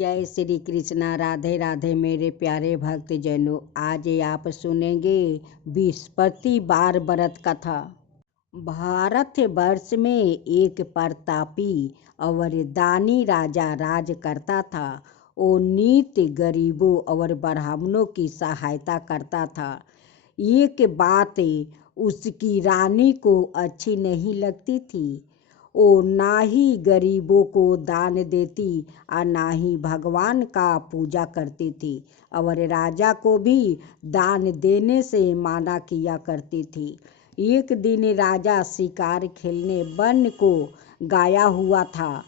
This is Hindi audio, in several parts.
जय श्री कृष्णा। राधे राधे मेरे प्यारे भक्त जनों। आज आप सुनेंगे बृहस्पति बार व्रत कथा। भारत वर्ष में एक प्रतापी और दानी राजा राज करता था। वो नित्य गरीबों और ब्राह्मणों की सहायता करता था। एक बात उसकी रानी को अच्छी नहीं लगती थी। वो ना ही गरीबों को दान देती और ना ही भगवान का पूजा करती थी, और राजा को भी दान देने से मना किया करती थी। एक दिन राजा शिकार खेलने वन को गया हुआ था,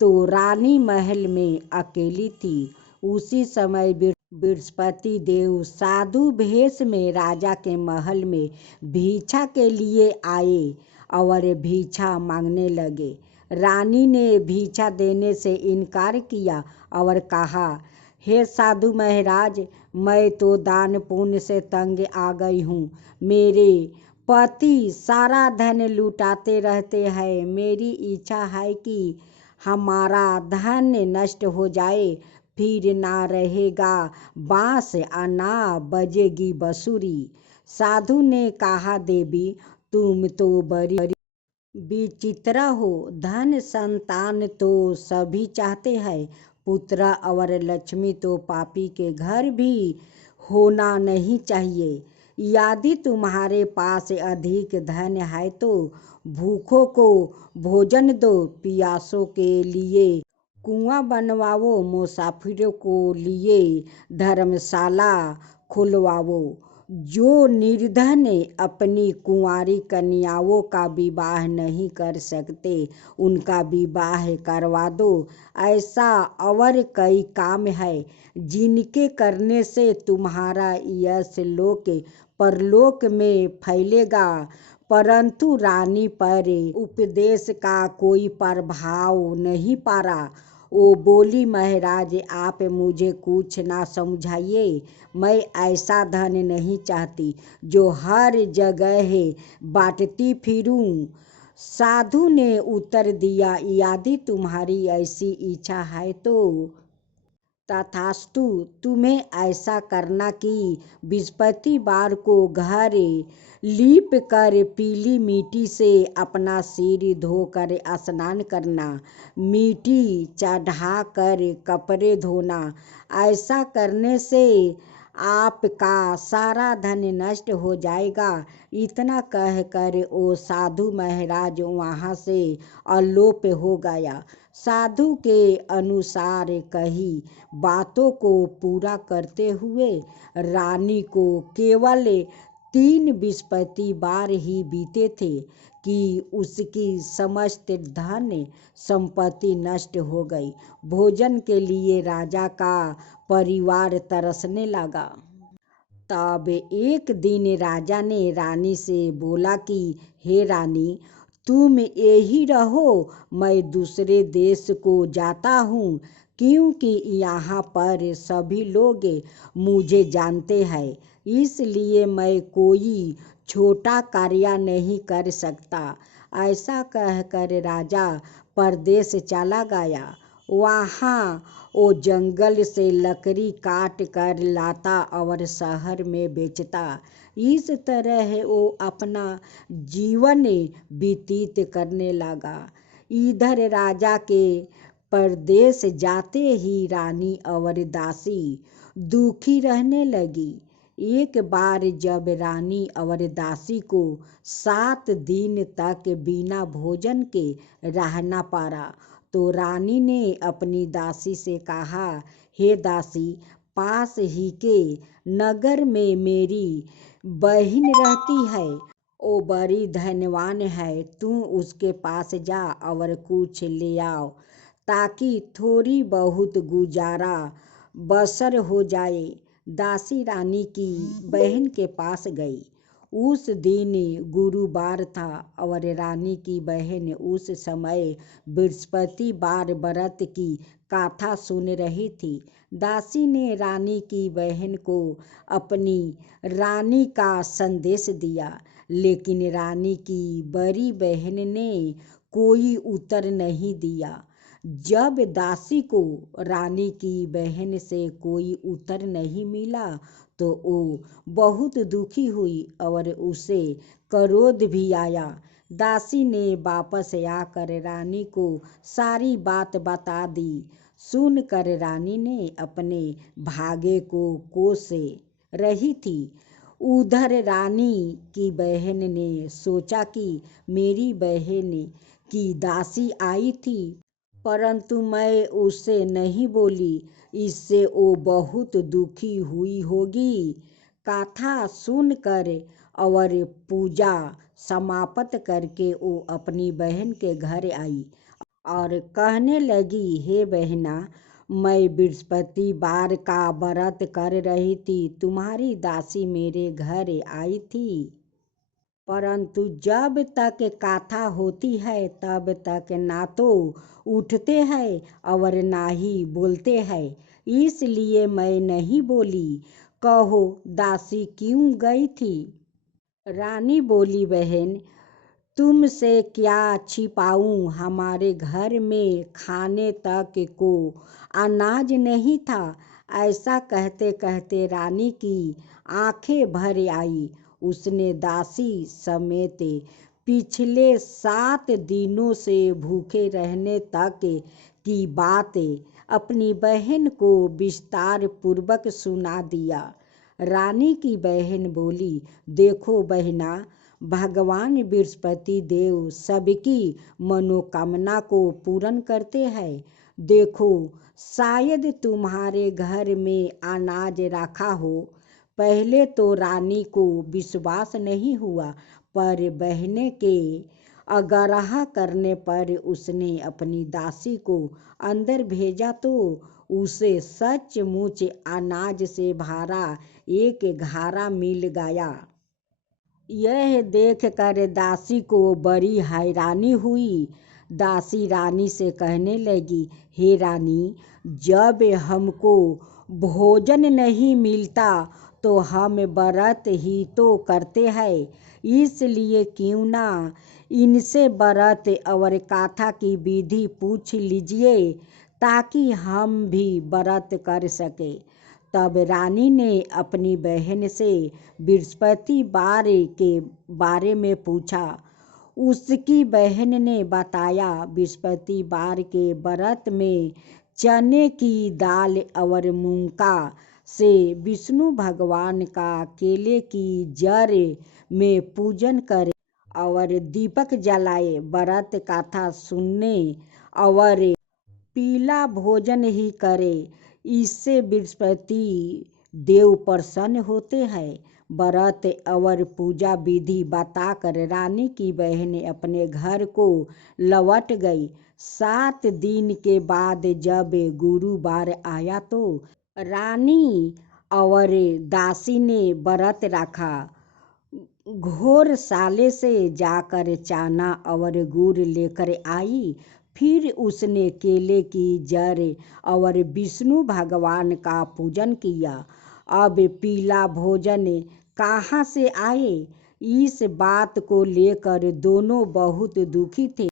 तो रानी महल में अकेली थी। उसी समय बृहस्पति देव साधु भेष में राजा के महल में भिक्षा के लिए आए और भिक्षा मांगने लगे। रानी ने भिक्षा देने से इनकार किया और कहा, हे साधु महाराज, मैं तो दान पुण्य से तंग आ गई हूँ। मेरे पति सारा धन लुटाते रहते हैं। मेरी इच्छा है कि हमारा धन नष्ट हो जाए, फिर ना रहेगा बांस और ना बजेगी बांसुरी। साधु ने कहा, देवी, तुम तो बड़ी विचित्र हो। धन संतान तो सभी चाहते हैं, पुत्र और लक्ष्मी तो पापी के घर भी होना नहीं चाहिए। यदि तुम्हारे पास अधिक धन है तो भूखों को भोजन दो, प्यासों के लिए कुआं बनवाओ, मुसाफिरों को लिए धर्मशाला खुलवाओ। जो निर्धन अपनी कुंवारी कन्याओं का विवाह नहीं कर सकते, उनका विवाह करवा दो। ऐसा और कई काम है जिनके करने से तुम्हारा यश लोक परलोक में फैलेगा। परंतु रानी पर उपदेश का कोई प्रभाव नहीं पड़ा। वो बोली, महाराज, आप मुझे कुछ ना समझाइए। मैं ऐसा धन नहीं चाहती जो हर जगह बांटती फिरूं। साधु ने उत्तर दिया, यदि तुम्हारी ऐसी इच्छा है तो तथास्तु। तुम्हें ऐसा करना कि बृहस्पतिवार को घर लीप कर पीली मिट्टी से अपना सिर धोकर स्नान करना, मिट्टी चढ़ा कर कपड़े धोना। ऐसा करने से आपका सारा धन नष्ट हो जाएगा। इतना कहकर वो साधु महाराज वहाँ से अलोप हो गया। साधु के अनुसार कही बातों को पूरा करते हुए रानी को केवल 3 बृहस्पतिवार ही बीते थे कि उसकी समस्त धन संपत्ति नष्ट हो गई। भोजन के लिए राजा का परिवार तरसने लगा। तब एक दिन राजा ने रानी से बोला कि हे रानी, तुम यही रहो, मैं दूसरे देश को जाता हूँ, क्योंकि यहाँ पर सभी लोग मुझे जानते हैं। इसलिए मैं कोई छोटा कार्य नहीं कर सकता। ऐसा कहकर राजा परदेश चला गया। वहाँ वो जंगल से लकड़ी काट कर लाता और शहर में बेचता। इस तरह वो अपना जीवन व्यतीत करने लगा। इधर राजा के परदेश जाते ही रानी और दासी दुखी रहने लगी। एक बार जब रानी और दासी को 7 दिन तक बिना भोजन के रहना पड़ा, तो रानी ने अपनी दासी से कहा, हे दासी, पास ही के नगर में मेरी बहन रहती है। वो बड़ी धनवान है। तू उसके पास जा और कुछ ले आओ, ताकि थोड़ी बहुत गुजारा बसर हो जाए। दासी रानी की बहन के पास गई। उस दिन गुरुवार था और रानी की बहन उस समय बृहस्पतिवार व्रत की कथा सुन रही थी। दासी ने रानी की बहन को अपनी रानी का संदेश दिया, लेकिन रानी की बड़ी बहन ने कोई उत्तर नहीं दिया। जब दासी को रानी की बहन से कोई उत्तर नहीं मिला तो वो बहुत दुखी हुई और उसे क्रोध भी आया। दासी ने वापस आकर रानी को सारी बात बता दी। सुनकर रानी ने अपने भागे को कोसे रही थी। उधर रानी की बहन ने सोचा कि मेरी बहन की दासी आई थी, परंतु मैं उससे नहीं बोली, इससे वो बहुत दुखी हुई होगी। कथा सुनकर और पूजा समाप्त करके वो अपनी बहन के घर आई और कहने लगी, हे बहना, मैं बृहस्पतिवार का व्रत कर रही थी, तुम्हारी दासी मेरे घर आई थी, परंतु जब तक कथा होती है तब तक ना तो उठते हैं और ना ही बोलते हैं, इसलिए मैं नहीं बोली। कहो दासी क्यों गई थी? रानी बोली, बहन तुमसे क्या छिपाऊं, हमारे घर में खाने तक को अनाज नहीं था। ऐसा कहते कहते रानी की आंखें भर आई। उसने दासी समेत पिछले 7 दिनों से भूखे रहने तक की बात अपनी बहन को विस्तार पूर्वक सुना दिया। रानी की बहन बोली, देखो बहना, भगवान बृहस्पति देव सबकी मनोकामना को पूर्ण करते हैं। देखो, शायद तुम्हारे घर में अनाज रखा हो। पहले तो रानी को विश्वास नहीं हुआ, पर बहने के आग्रह करने पर उसने अपनी दासी को अंदर भेजा तो उसे सचमुच अनाज से भरा एक घड़ा मिल गया। यह देखकर दासी को बड़ी हैरानी हुई। दासी रानी से कहने लगी, हे रानी, जब हमको भोजन नहीं मिलता तो हम व्रत ही तो करते हैं, इसलिए क्यों ना इनसे व्रत और कथा की विधि पूछ लीजिए ताकि हम भी व्रत कर सके। तब रानी ने अपनी बहन से बृहस्पतिवार के बारे में पूछा। उसकी बहन ने बताया, बृहस्पतिवार के व्रत में चने की दाल और मूंगा से विष्णु भगवान का केले की जड़ में पूजन करें और दीपक जलाए, व्रत कथा सुनने और पीला भोजन ही करे। इससे बृहस्पति देव प्रसन्न होते हैं। व्रत और पूजा विधि बताकर रानी की बहन अपने घर को लौट गई। 7 दिन के बाद जब गुरुवार आया तो रानी और दासी ने व्रत रखा। घोरशाले से जाकर चाना और गुड़ लेकर आई। फिर उसने केले की जड़ और विष्णु भगवान का पूजन किया। अब पीला भोजन कहाँ से आए, इस बात को लेकर दोनों बहुत दुखी थे।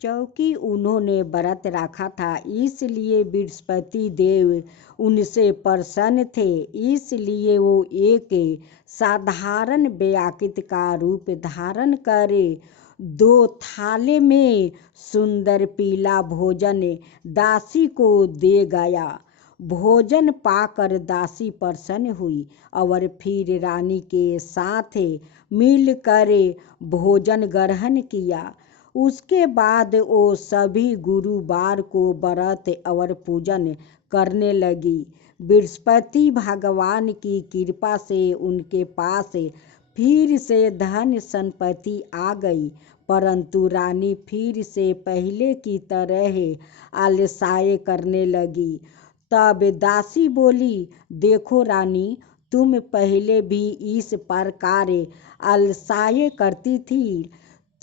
क्योंकि उन्होंने व्रत रखा था, इसलिए बृहस्पति देव उनसे प्रसन्न थे। इसलिए वो एक साधारण व्याकृत का रूप धारण कर 2 थाले में सुंदर पीला भोजन दासी को दे गया। भोजन पाकर दासी प्रसन्न हुई और फिर रानी के साथ मिलकर भोजन ग्रहण किया। उसके बाद वो सभी गुरुवार को व्रत और पूजन करने लगी। बृहस्पति भगवान की कृपा से उनके पास फिर से धन संपत्ति आ गई, परंतु रानी फिर से पहले की तरह आलसाए करने लगी। तब दासी बोली, देखो रानी, तुम पहले भी इस प्रकार आलसाए करती थी।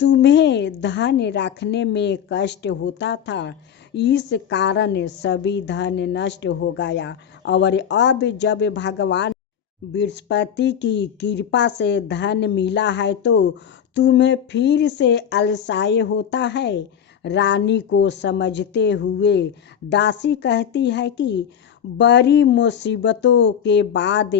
तुम्हें धन रखने में कष्ट होता था, इस कारण सभी धन नष्ट हो गया और अब जब भगवान बृहस्पति की कृपा से धन मिला है तो तुम्हें फिर से आलसाए होता है। रानी को समझते हुए दासी कहती है कि बड़ी मुसीबतों के बाद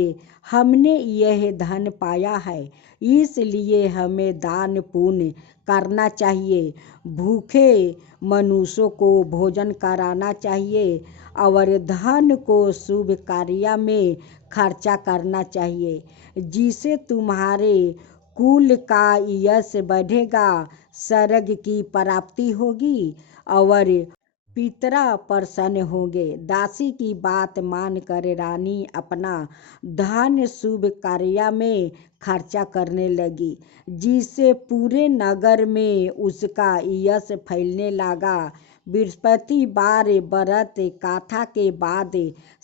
हमने यह धन पाया है, इसलिए हमें दान पुण्य करना चाहिए, भूखे मनुष्यों को भोजन कराना चाहिए और धन को शुभ कार्य में खर्चा करना चाहिए, जिससे तुम्हारे कुल का यश बढ़ेगा, स्वर्ग की प्राप्ति होगी और पितरा प्रसन्न होंगे। दासी की बात मानकर रानी अपना धन शुभ कार्य में खर्चा करने लगी, जिससे पूरे नगर में उसका यश फैलने लगा। बृहस्पतिवार व्रत कथा के बाद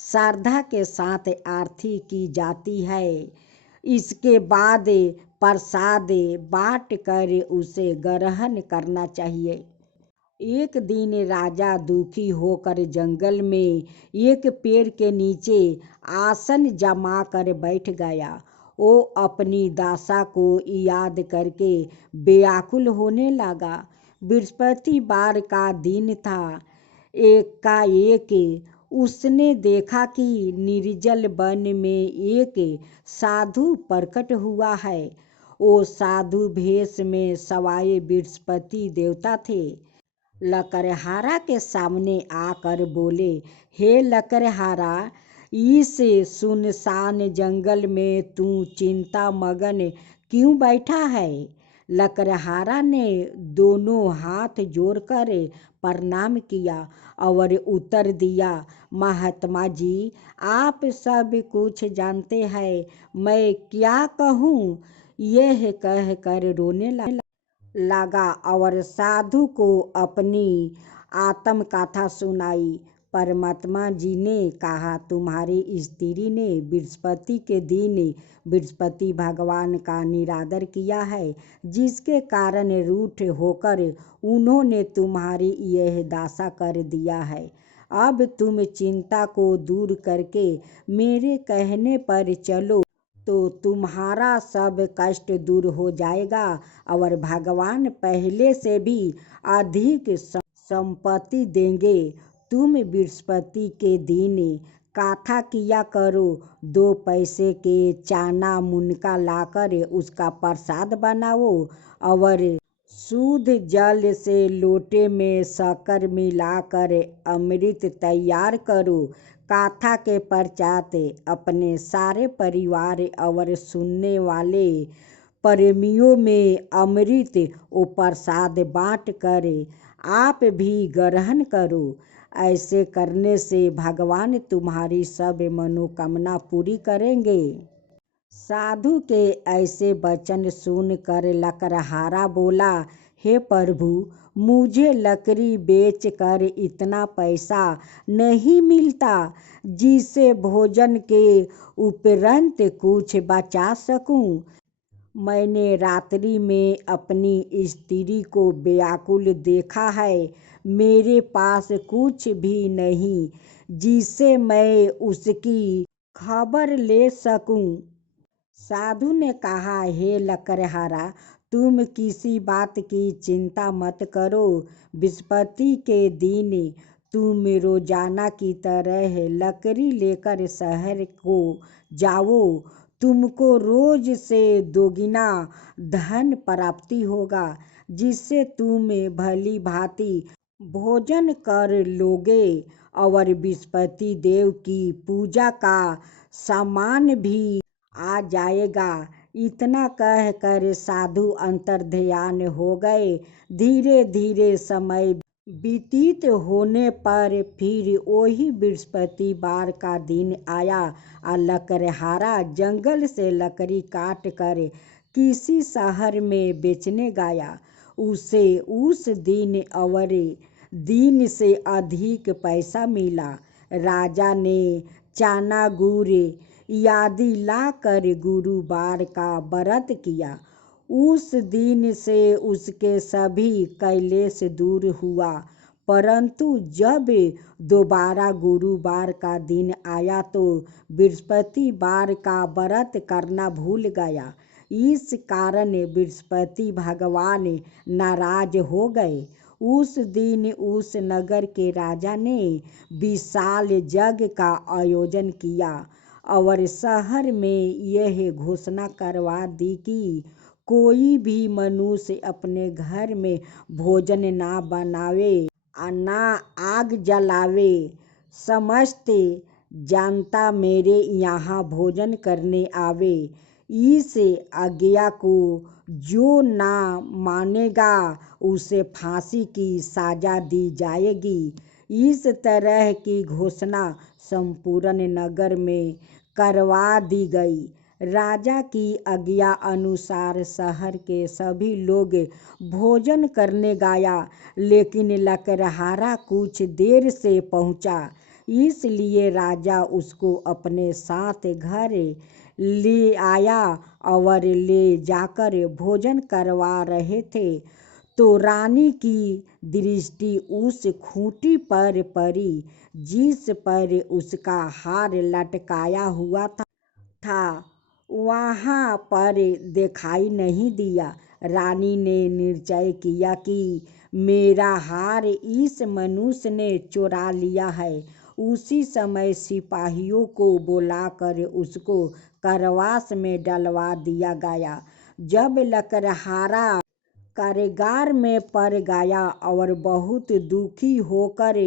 श्रद्धा के साथ आरती की जाती है। इसके बाद प्रसाद बांट कर उसे ग्रहण करना चाहिए। एक दिन राजा दुखी होकर जंगल में एक पेड़ के नीचे आसन जमा कर बैठ गया। वो अपनी दशा को याद करके व्याकुल होने लगा। बृहस्पतिवार का दिन था। एकाएक उसने देखा कि निर्जल वन में एक साधु प्रकट हुआ है। वो साधु भेष में सवाए बृहस्पति देवता थे। लकड़हारा के सामने आकर बोले, हे लकड़हारा, इस सुनसान जंगल में तू चिंता मगन क्यों बैठा है? लकड़हारा ने दोनों हाथ जोड़कर प्रणाम किया और उत्तर दिया, महात्मा जी, आप सब कुछ जानते हैं, मैं क्या कहूँ? यह कहकर रोने लगा और साधु को अपनी आत्मकथा सुनाई। परमात्मा जी ने कहा, तुम्हारी स्त्री ने बृहस्पति के दिन बृहस्पति भगवान का निरादर किया है, जिसके कारण रूठ होकर उन्होंने तुम्हारी यह दशा कर दिया है। अब तुम चिंता को दूर करके मेरे कहने पर चलो तो तुम्हारा सब कष्ट दूर हो जाएगा और भगवान पहले से भी अधिक संपत्ति देंगे। तुम बृहस्पति के दिन कथा किया करो, 2 पैसे के चना मुनका लाकर उसका प्रसाद बनाओ और शुद्ध जल से लोटे में शक्कर मिलाकर अमृत तैयार करो। कथा के पश्चात अपने सारे परिवार और सुनने वाले प्रेमियों में अमृत और प्रसाद बांट कर आप भी ग्रहण करो। ऐसे करने से भगवान तुम्हारी सब मनोकामना पूरी करेंगे। साधु के ऐसे वचन सुनकर लकड़हारा बोला, हे प्रभु, मुझे लकड़ी बेचकर इतना पैसा नहीं मिलता जिससे भोजन के उपरांत कुछ बचा सकूं। मैंने रात्रि में अपनी स्त्री को व्याकुल देखा है। मेरे पास कुछ भी नहीं जिससे मैं उसकी खबर ले सकूं। साधु ने कहा, हे लकड़हारा, तुम किसी बात की चिंता मत करो। बृहस्पति के दिन तुम रोजाना की तरह लकड़ी लेकर शहर को जाओ। तुमको रोज से दोगुना धन प्राप्ति होगा, जिससे तुम भली भांति भोजन कर लोगे और बृहस्पति देव की पूजा का सामान भी आ जाएगा। इतना कहकर साधु अंतर्ध्यान हो गए। धीरे धीरे समय व्यतीत होने पर फिर वही बृहस्पतिवार का दिन आया और लकड़हारा जंगल से लकड़ी काट कर किसी शहर में बेचने गया। उसे उस दिन और दिन से अधिक पैसा मिला। राजा ने चना गुड़ आदि लाकर गुरुवार का व्रत किया। उस दिन से उसके सभी क्लेश दूर हुआ। परंतु जब दोबारा गुरुवार का दिन आया तो बृहस्पतिवार का व्रत करना भूल गया। इस कारण बृहस्पति भगवान नाराज हो गए। उस दिन उस नगर के राजा ने विशाल यज्ञ का आयोजन किया और शहर में यह घोषणा करवा दी कि कोई भी मनुष्य अपने घर में भोजन ना बनावे ना आग जलावे। समस्त जनता मेरे यहाँ भोजन करने आवे। इस आज्ञा को जो ना मानेगा उसे फांसी की सजा दी जाएगी। इस तरह की घोषणा संपूर्ण नगर में करवा दी गई। राजा की आज्ञा अनुसार शहर के सभी लोग भोजन करने गया, लेकिन लकड़हारा कुछ देर से पहुंचा, इसलिए राजा उसको अपने साथ घर ले आया और ले जाकर भोजन करवा रहे थे तो रानी की दृष्टि उस खूंटी पर पड़ी जिस पर उसका हार लटकाया हुआ था। वहाँ पर दिखाई नहीं दिया। रानी ने निश्चय किया कि मेरा हार इस मनुष्य ने चुरा लिया है। उसी समय सिपाहियों को बुलाकर उसको कारावास में डलवा दिया गया। जब लकड़हारा कारागार में पड़ गया और बहुत दुखी होकर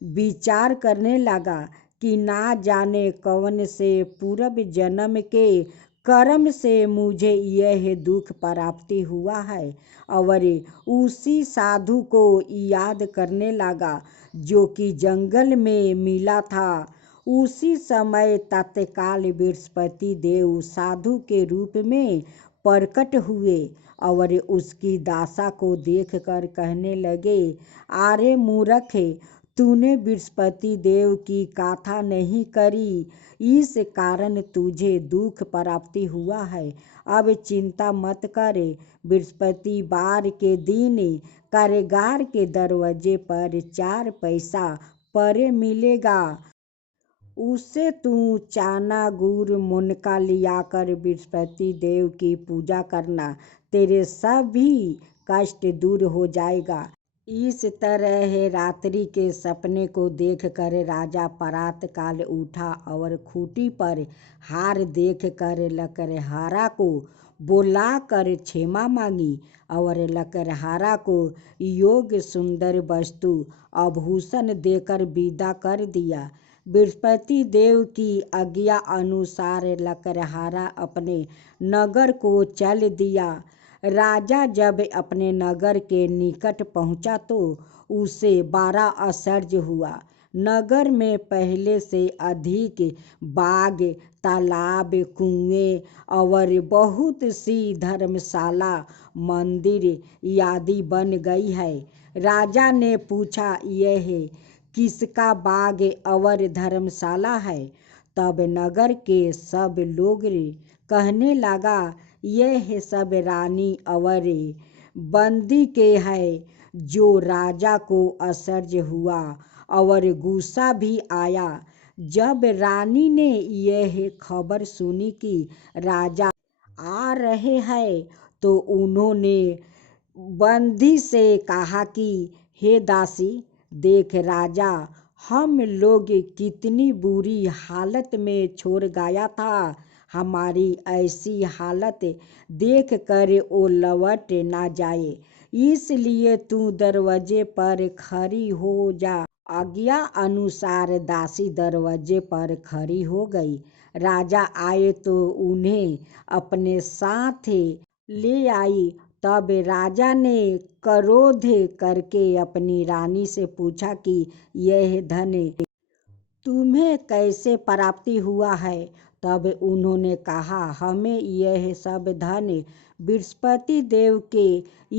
विचार करने लगा कि ना जाने कौन से पूर्व जन्म के कर्म से मुझे यह दुख प्राप्ति हुआ है, और उसी साधु को याद करने लगा जो कि जंगल में मिला था। उसी समय तत्काल बृहस्पति देव साधु के रूप में प्रकट हुए और उसकी दशा को देखकर कहने लगे, अरे मूर्ख, तूने बृहस्पति देव की कथा नहीं करी, इस कारण तुझे दुख प्राप्ति हुआ है। अब चिंता मत कर, बृहस्पतिवार के दिन कारागार के दरवाजे पर 4 पैसा पड़े मिलेगा। उससे तू चना गुड़ मुनका लियाकर बृहस्पति देव की पूजा करना, तेरे सभी कष्ट दूर हो जाएगा। इस तरह रात्रि के सपने को देखकर राजा प्रातःकाल उठा और खूंटी पर हार देखकर लकड़हारा को बुलाकर क्षमा मांगी और लकड़हारा को योग्य सुंदर वस्तु आभूषण देकर विदा कर दिया। बृहस्पति देव की आज्ञा अनुसार लकड़हारा अपने नगर को चल दिया। राजा जब अपने नगर के निकट पहुंचा तो उसे बड़ा आश्चर्य हुआ। नगर में पहले से अधिक बाग, तालाब, कुएं और बहुत सी धर्मशाला, मंदिर आदि बन गई है। राजा ने पूछा, यह किसका बाग और धर्मशाला है? तब नगर के सब लोग कहने लगा, यह सब रानी और बंदी के है। जो राजा को आश्चर्य हुआ और गुस्सा भी आया। जब रानी ने यह खबर सुनी कि राजा आ रहे हैं तो उन्होंने बंदी से कहा कि हे दासी, देख राजा हम लोग कितनी बुरी हालत में छोड़ गया था। हमारी ऐसी हालत देख कर वो लौट ना जाए, इसलिए तू दरवाजे पर खड़ी हो जा। आज्ञा अनुसार दासी दरवाजे पर खड़ी हो गई। राजा आए तो उन्हें अपने साथ ले आई। तब राजा ने क्रोध करके अपनी रानी से पूछा कि यह धन तुम्हें कैसे प्राप्ति हुआ है? तब उन्होंने कहा, हमें यह सब धन बृहस्पति देव के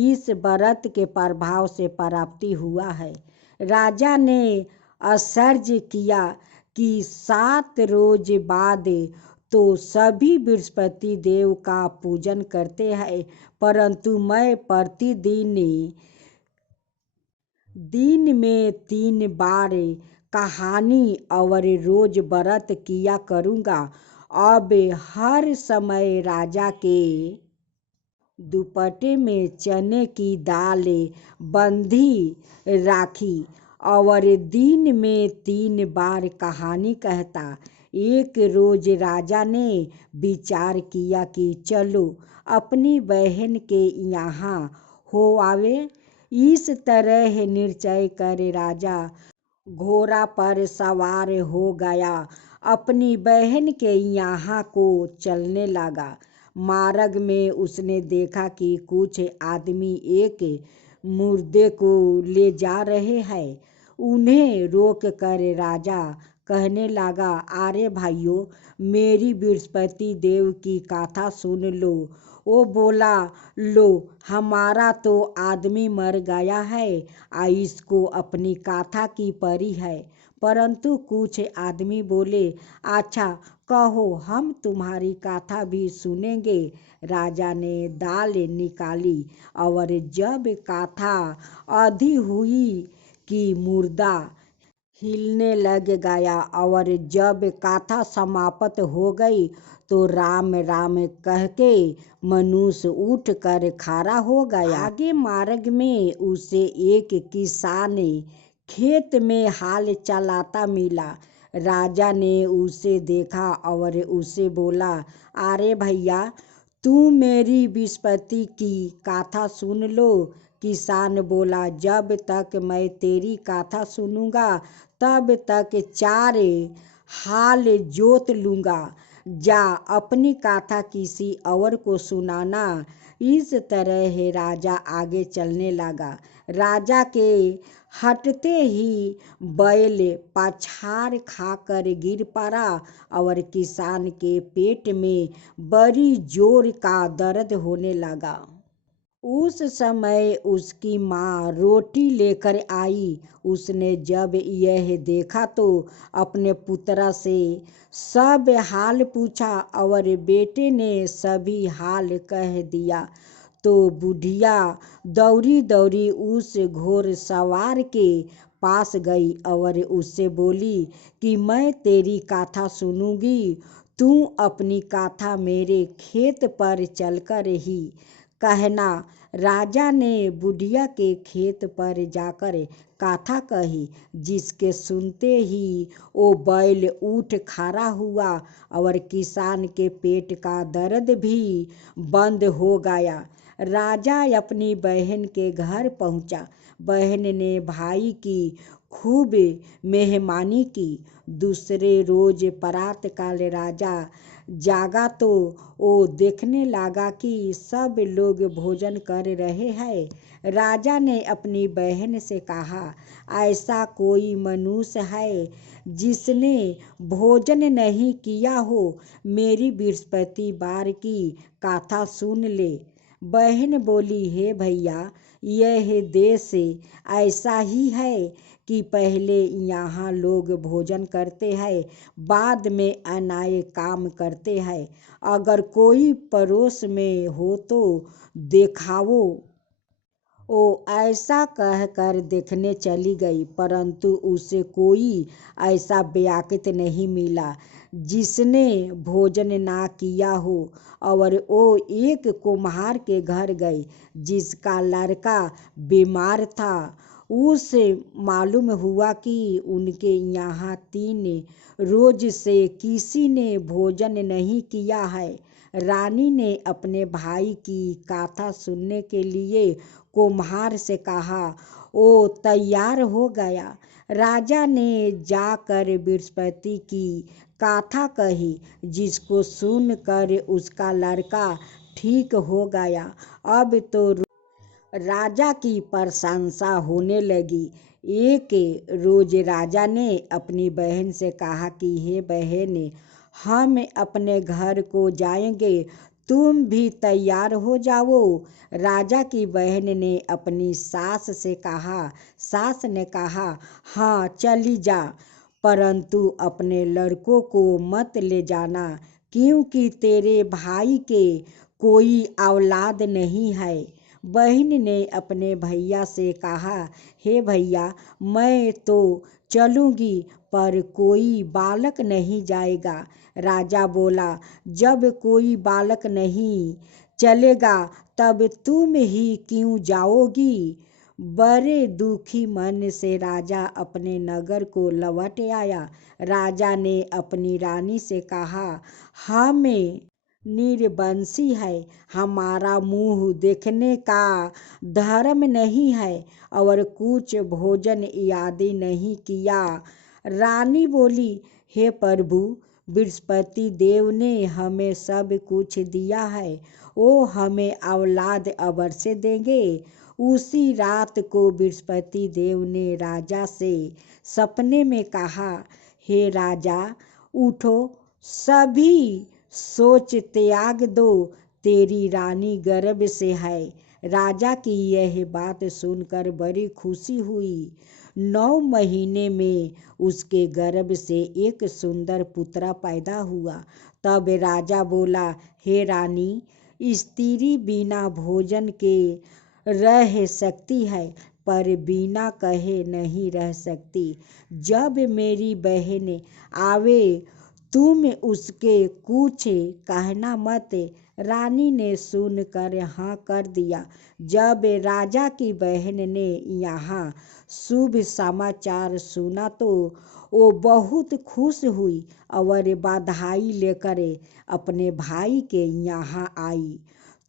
इस व्रत के प्रभाव से प्राप्ति हुआ है। राजा ने आश्चर्य किया कि 7 रोज बाद तो सभी बृहस्पति देव का पूजन करते हैं, परंतु मैं प्रतिदिन दिन में 3 बार कहानी और रोज व्रत किया करूँगा। अब हर समय राजा के दुपट्टे में चने की दाल बंधी राखी और दिन में 3 बार कहानी कहता। एक रोज राजा ने विचार किया कि चलो अपनी बहन के यहाँ हो आवे। इस तरह निश्चय कर राजा घोड़ा पर सवार हो गया, अपनी बहन के यहाँ को चलने लगा। मार्ग में उसने देखा कि कुछ आदमी एक मुर्दे को ले जा रहे हैं। उन्हें रोक कर राजा कहने लगा, अरे भाइयों, मेरी बृहस्पति देव की कथा सुन लो। वो बोला, लो, हमारा तो आदमी मर गया है, इसको अपनी कथा की परी है। परंतु कुछ आदमी बोले, अच्छा कहो, हम तुम्हारी कथा भी सुनेंगे। राजा ने दाल निकाली और जब कथा आधी हुई कि मुर्दा हिलने लग गया और जब कथा समाप्त हो गई तो राम राम कह के मनुष्य उठ कर खड़ा हो गया। आगे मार्ग में उसे एक किसान खेत में हाल चलाता मिला। राजा ने उसे देखा और उसे बोला, अरे भैया, तू मेरी बृहस्पति की कथा सुन लो। किसान बोला, जब तक मैं तेरी कथा सुनूंगा तब तक 4 हाल जोत लूंगा। जा अपनी कथा किसी और को सुनाना। इस तरह राजा आगे चलने लगा। राजा के हटते ही बैल पछाड़ खाकर गिर पड़ा और किसान के पेट में बड़ी जोर का दर्द होने लगा। उस समय उसकी माँ रोटी लेकर आई। उसने जब यह देखा तो अपने पुत्र से सब हाल पूछा और बेटे ने सभी हाल कह दिया। तो बुढ़िया दौड़ी दौड़ी उस घोड़सवार के पास गई और उससे बोली कि मैं तेरी कथा सुनूंगी, तू अपनी कथा मेरे खेत पर चलकर ही कहना। राजा ने बुढ़िया के खेत पर जाकर कथा कही, जिसके सुनते ही वो बैल उठ खड़ा हुआ और किसान के पेट का दर्द भी बंद हो गया। राजा अपनी बहन के घर पहुंचा। बहन ने भाई की खूब मेहमानी की। दूसरे रोज प्रातःकाल राजा जागा तो वो देखने लगा कि सब लोग भोजन कर रहे हैं। राजा ने अपनी बहन से कहा, ऐसा कोई मनुष्य है जिसने भोजन नहीं किया हो? मेरी बृहस्पति बार की कथा सुन ले। बहन बोली, हे भैया, यह देश ऐसा ही है कि पहले यहाँ लोग भोजन करते हैं, बाद में अन्याय काम करते हैं। अगर कोई पड़ोस में हो तो देखाओ। वो ऐसा कहकर देखने चली गई, परंतु उसे कोई ऐसा व्यक्ति नहीं मिला जिसने भोजन ना किया हो। और वो एक कुम्हार के घर गई जिसका लड़का बीमार था। उसे मालूम हुआ कि उनके यहाँ 3 रोज से किसी ने भोजन नहीं किया है। रानी ने अपने भाई की कथा सुनने के लिए कुम्हार से कहा। वो तैयार हो गया। राजा ने जाकर बृहस्पति की कथा कही, जिसको सुनकर उसका लड़का ठीक हो गया। अब तो राजा की प्रशंसा होने लगी। एक रोज राजा ने अपनी बहन से कहा कि हे बहन, हम अपने घर को जाएंगे, तुम भी तैयार हो जाओ। राजा की बहन ने अपनी सास से कहा। सास ने कहा, हाँ चली जा, परंतु अपने लड़कों को मत ले जाना, क्योंकि तेरे भाई के कोई औलाद नहीं है। बहन ने अपने भैया से कहा, हे भैया, मैं तो चलूँगी, पर कोई बालक नहीं जाएगा। राजा बोला, जब कोई बालक नहीं चलेगा तब तुम ही क्यों जाओगी। बड़े दुखी मन से राजा अपने नगर को लौट आया। राजा ने अपनी रानी से कहा, हमें निर्बंसी है, हमारा मुंह देखने का धर्म नहीं है और कुछ भोजन आदि नहीं किया। रानी बोली, हे प्रभु, बृहस्पति देव ने हमें सब कुछ दिया है, वो हमें औलाद अवश्य देंगे। उसी रात को बृहस्पति देव ने राजा से सपने में कहा, हे राजा, उठो, सभी सोच त्याग दो, तेरी रानी गर्भ से है। राजा की यह बात सुनकर बड़ी खुशी हुई। 9 महीने में उसके गर्भ से एक सुंदर पुत्र पैदा हुआ। तब राजा बोला, हे रानी, स्त्री बिना भोजन के रह सकती है पर बिना कहे नहीं रह सकती। जब मेरी बहन आवे तुम उसके कुछ कहना मत। रानी ने सुनकर हाँ कर दिया। जब राजा की बहन ने यहाँ शुभ समाचार सुना तो वो बहुत खुश हुई और बधाई लेकर अपने भाई के यहाँ आई।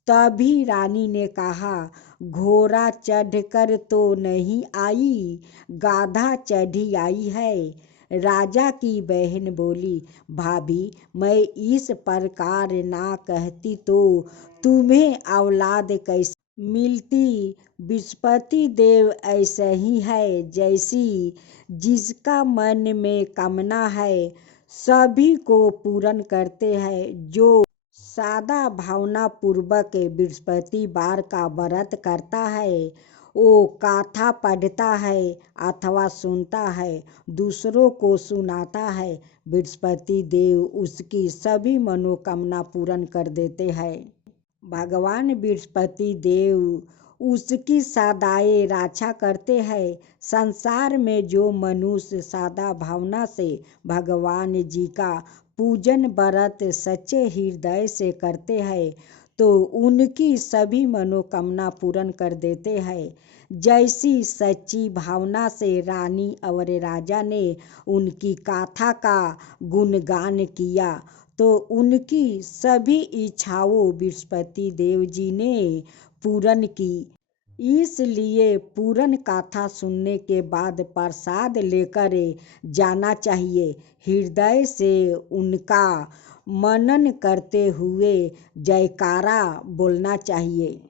तभी रानी ने कहा, घोड़ा चढ़कर तो नहीं आई, गाधा चढ़ी आई है। राजा की बहन बोली, भाभी, मैं इस प्रकार ना कहती तो तुम्हें औलाद कैसे मिलती। बृहस्पति देव ऐसे ही है, जैसी जिसका मन में कामना है सभी को पूर्ण करते हैं। जो सादा भावना पूर्वक बृहस्पति वार का व्रत करता है, वो कथा पढ़ता है अथवा सुनता है, दूसरों को सुनाता है, बृहस्पति देव उसकी सभी मनोकामना पूर्ण कर देते हैं। भगवान बृहस्पति देव उसकी सदाई रक्षा करते हैं। संसार में जो मनुष्य सादा भावना से भगवान जी का पूजन व्रत सच्चे हृदय से करते हैं तो उनकी सभी मनोकामना पूर्ण कर देते हैं। जैसी सच्ची भावना से रानी और राजा ने उनकी गाथा का गुणगान किया तो उनकी सभी इच्छाओं बृहस्पति देव जी ने पूर्ण की। इसलिए पूर्ण कथा सुनने के बाद प्रसाद लेकर जाना चाहिए। हृदय से उनका मनन करते हुए जयकारा बोलना चाहिए।